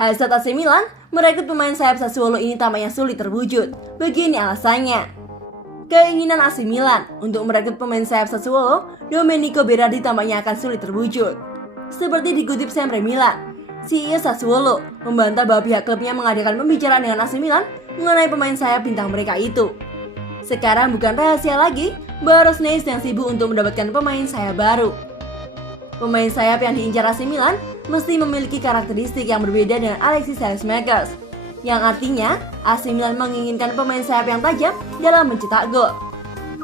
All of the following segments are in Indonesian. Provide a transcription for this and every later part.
Hasrat AC Milan merekrut pemain sayap Sassuolo ini tampaknya sulit terwujud. Begini alasannya. Keinginan AC Milan untuk merekrut pemain sayap Sassuolo, Domenico Berardi tampaknya akan sulit terwujud. Seperti dikutip Sempre Milan, CEO Sassuolo membantah bahwa pihak klubnya mengadakan pembicaraan dengan AC Milan mengenai pemain sayap bintang mereka itu. Sekarang bukan rahasia lagi bahwa Rossoneri sedang sibuk untuk mendapatkan pemain sayap baru. Pemain sayap yang diincar AC Milan mesti memiliki karakteristik yang berbeda dengan Alexis Saelemaekers, yang artinya AC Milan menginginkan pemain sayap yang tajam dalam mencetak gol.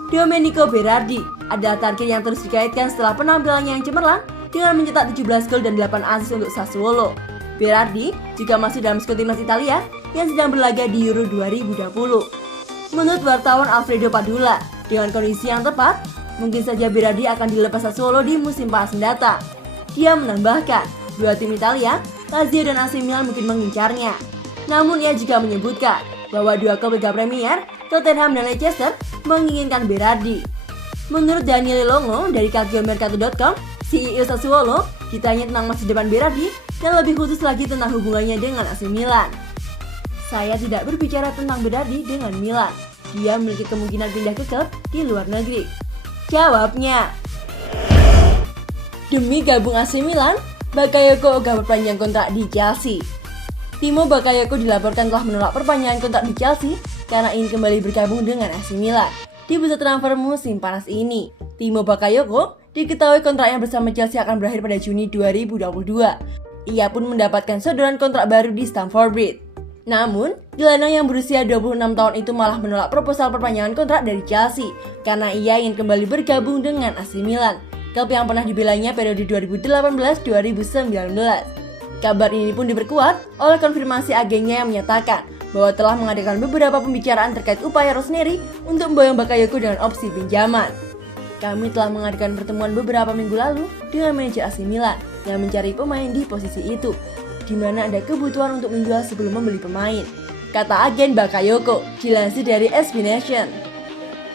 Domenico Berardi adalah target yang terus dikaitkan setelah penampilannya yang cemerlang dengan mencetak 17 gol dan 8 assist untuk Sassuolo. Berardi juga masih dalam skuad timnas Italia yang sedang berlaga di Euro 2020. Menurut wartawan Alfredo Padula, dengan kondisi yang tepat, mungkin saja Berardi akan dilepas Sassuolo di musim panas mendatang. Dia menambahkan, dua tim Italia, Lazio dan AC Milan mungkin mengincarnya. Namun ia juga menyebutkan bahwa dua klub Liga Premier, Tottenham dan Leicester, menginginkan Berardi. Menurut Daniele Longo dari calciomercato.com, CEO Sassuolo ditanya tentang masa depan Berardi dan lebih khusus lagi tentang hubungannya dengan AC Milan. Saya tidak berbicara tentang Berardi dengan Milan. Dia memiliki kemungkinan pindah ke klub di luar negeri, jawabnya. Demi gabung AC Milan, Bakayoko ogah perpanjang kontrak di Chelsea. Timo Bakayoko dilaporkan telah menolak perpanjangan kontrak di Chelsea karena ingin kembali bergabung dengan AC Milan di bursa transfer musim panas ini. Timo Bakayoko diketahui kontraknya bersama Chelsea akan berakhir pada Juni 2022. Ia pun mendapatkan sodoran kontrak baru di Stamford Bridge. Namun, gelandang yang berusia 26 tahun itu malah menolak proposal perpanjangan kontrak dari Chelsea karena ia ingin kembali bergabung dengan AC Milan, klub yang pernah dibelanya periode 2018-2019. Kabar ini pun diperkuat oleh konfirmasi agennya yang menyatakan bahwa telah mengadakan beberapa pembicaraan terkait upaya Rossoneri untuk memboyong Bakayoko dengan opsi pinjaman. Kami telah mengadakan pertemuan beberapa minggu lalu dengan manajer AC Milan yang mencari pemain di posisi itu, di mana ada kebutuhan untuk menjual sebelum membeli pemain, kata agen Bakayoko, dilansir dari SB Nation.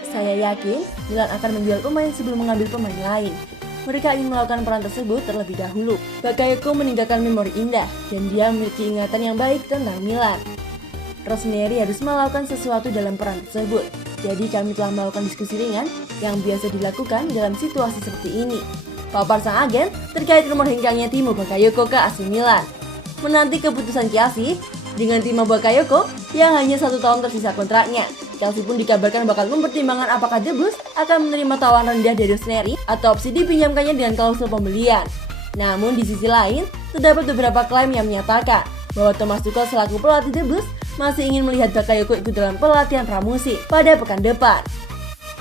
Saya yakin Milan akan menjual pemain sebelum mengambil pemain lain. Mereka ingin melakukan peran tersebut terlebih dahulu. Bakayoko meninggalkan memori indah dan dia memiliki ingatan yang baik tentang Milan. Rossoneri harus melakukan sesuatu dalam peran tersebut. Jadi kami telah melakukan diskusi ringan yang biasa dilakukan dalam situasi seperti ini, papar sang agen terkait rumor hengkangnya Timo Bakayoko ke AC Milan. Menanti keputusan Chelsea dengan Timo Bakayoko yang hanya 1 tahun tersisa kontraknya. Chelsea pun dikabarkan bakal mempertimbangkan apakah The Blues akan menerima tawaran rendah dari Rossoneri atau opsi dipinjamkannya dengan klausul pembelian. Namun di sisi lain, terdapat beberapa klaim yang menyatakan bahwa Thomas Tuchel selaku pelatih The Blues masih ingin melihat Bakayoko ikut dalam pelatihan pramusim pada pekan depan.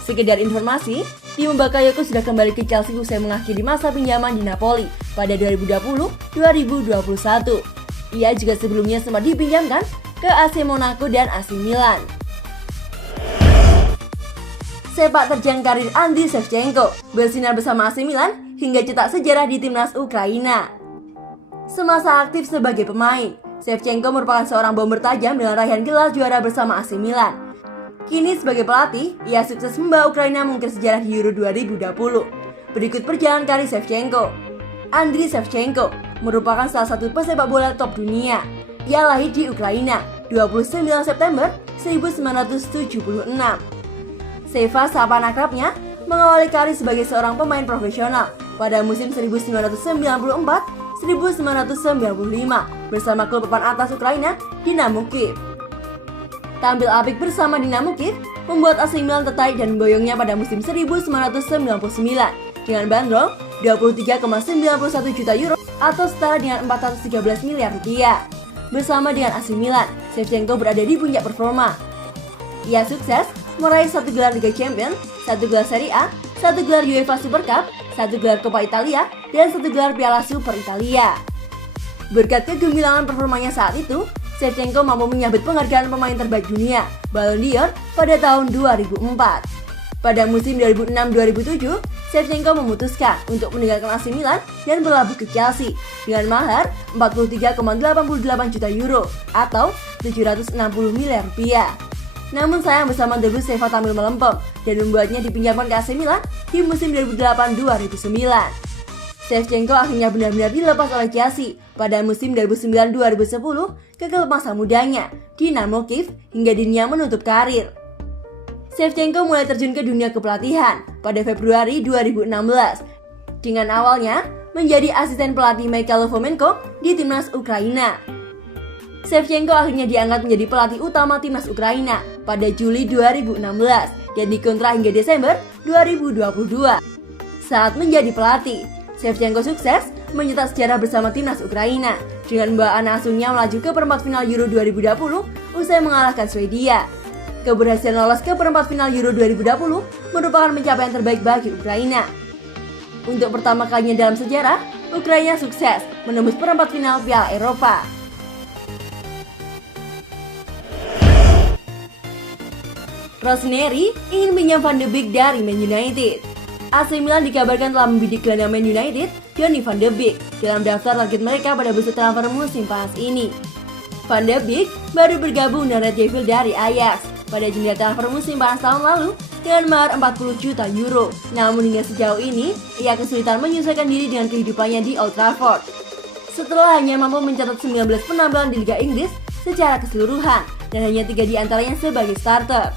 Sekedar informasi, Timo Bakayoko sudah kembali ke Chelsea usai mengakhiri masa pinjaman di Napoli pada 2020-2021. Ia juga sebelumnya sempat dipinjamkan ke AC Monaco dan AC Milan. Sepak terjang karir Andriy Shevchenko bersinar bersama AC Milan hingga cetak sejarah di timnas Ukraina. Semasa aktif sebagai pemain, Shevchenko merupakan seorang bomber tajam dengan raihan gelar juara bersama AC Milan. Kini sebagai pelatih, ia sukses membawa Ukraina mengukir sejarah di Euro 2020. Berikut perjalanan karir Shevchenko. Andriy Shevchenko merupakan salah satu pesepak bola top dunia. Ia lahir di Ukraina 29 September 1976. Seva, sapaan akrabnya, mengawali karir sebagai seorang pemain profesional pada musim 1994-1995 bersama klub papan atas Ukraina, Dynamo Kyiv. Tampil apik bersama Dynamo Kyiv membuat AC Milan tertarik dan memboyongnya pada musim 1999 dengan bandrol 23,91 juta euro atau setara dengan 413 miliar rupiah. Bersama dengan AC Milan, Shevchenko berada di puncak performa. Ia sukses meraih 1 gelar Liga Champions, 1 gelar Serie A, 1 gelar UEFA Super Cup, 1 gelar Coppa Italia, dan 1 gelar Piala Super Italia. Berkat kegemilangan performanya saat itu, Shevchenko mampu menyabet penghargaan pemain terbaik dunia, Ballon d'Or, pada tahun 2004. Pada musim 2006-2007, Shevchenko memutuskan untuk meninggalkan AC Milan dan berlabuh ke Chelsea dengan mahar 43,88 juta euro atau 760 miliar rupiah. Namun sayang bersama The Blues, Seva tampil melempem dan membuatnya dipinjamkan ke AC Milan di musim 2008-2009. Shevchenko akhirnya benar-benar dilepas oleh Chelsea pada musim 2009-2010 ke klub masa mudanya, Dinamo Kiev, hingga dirinya menutup karir. Shevchenko mulai terjun ke dunia kepelatihan pada Februari 2016 dengan awalnya menjadi asisten pelatih Mikhailo Fomenko di timnas Ukraina. Shevchenko akhirnya diangkat menjadi pelatih utama timnas Ukraina pada Juli 2016 dan dikontrak hingga Desember 2022. Saat menjadi pelatih, Shevchenko sukses mencetak sejarah bersama timnas Ukraina dengan membawa anak asuhnya melaju ke perempat final Euro 2020 usai mengalahkan Swedia. Keberhasilan lolos ke perempat final Euro 2020 merupakan pencapaian terbaik bagi Ukraina. Untuk pertama kalinya dalam sejarah, Ukraina sukses menembus perempat final Piala Eropa. Rossoneri ingin pinjam Van de Beek dari Man United. AC Milan dikabarkan telah membidik gelandang Man United, Donny van de Beek, dalam daftar target mereka pada bursa transfer musim panas ini. Van de Beek baru bergabung dengan Red Devils dari Ajax pada jendela transfer musim panas tahun lalu dengan mahar 40 juta euro. Namun hingga sejauh ini, ia kesulitan menyesuaikan diri dengan kehidupannya di Old Trafford. Setelah hanya mampu mencatat 19 penampilan di Liga Inggris secara keseluruhan dan hanya 3 di antaranya sebagai starter.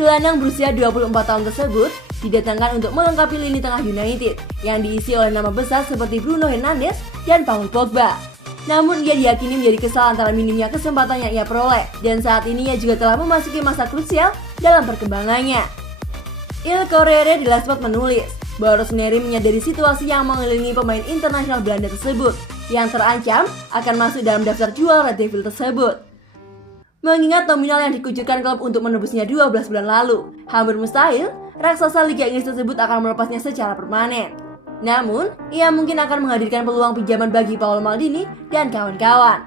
Gelandang berusia 24 tahun tersebut didatangkan untuk melengkapi lini tengah United yang diisi oleh nama besar seperti Bruno Fernandes dan Paul Pogba. Namun ia diyakini menjadi kesal antara minimnya kesempatan yang ia peroleh dan saat ini ia juga telah memasuki masa krusial dalam perkembangannya. Il Corriere dello Sport menulis bahwa Rossoneri menyadari situasi yang mengelilingi pemain internasional Belanda tersebut yang terancam akan masuk dalam daftar jual Red Devil tersebut. Mengingat nominal yang dikucurkan klub untuk menebusnya 12 bulan lalu, hampir mustahil raksasa Liga Inggris tersebut akan melepasnya secara permanen. Namun, ia mungkin akan menghadirkan peluang pinjaman bagi Paolo Maldini dan kawan-kawan.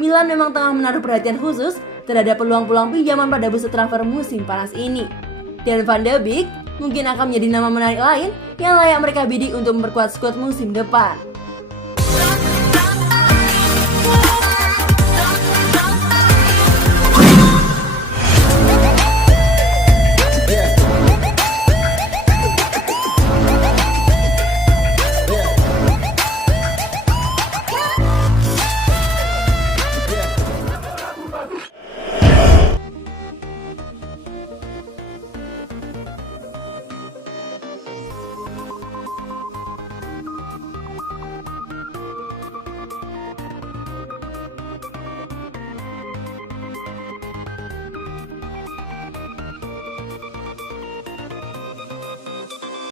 Milan memang tengah menaruh perhatian khusus terhadap peluang-peluang pinjaman pada bursa transfer musim panas ini. Dan Van de Beek mungkin akan menjadi nama menarik lain yang layak mereka bidik untuk memperkuat skuad musim depan.